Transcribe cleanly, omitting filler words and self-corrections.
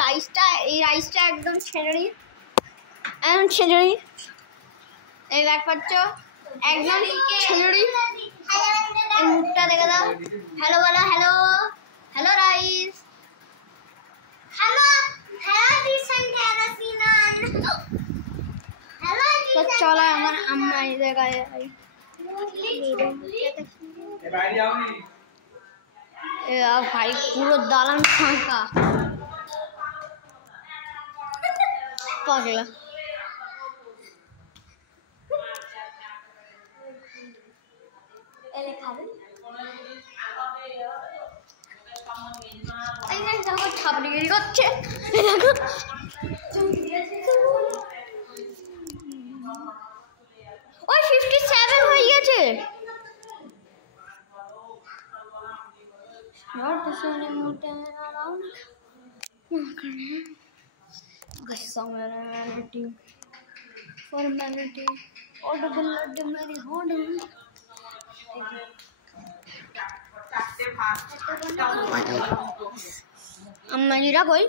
রাইসটা একদম ছেড়ে দিই, এই দেখ পাচ্ছ একদম ছেড়ে দিই। এই মুখটা দেখে দাও, হ্যালো বলো, হ্যালো হ্যালো রাইস, চলো আমার আম্মা এই জায়গায় ভাই পুরো দালান ফাঁকা পাগলা। দেখো ছাপড়িগিরি করছে, দেখো ওই 57 হয়ে গেছে। আম্মাইরা কই,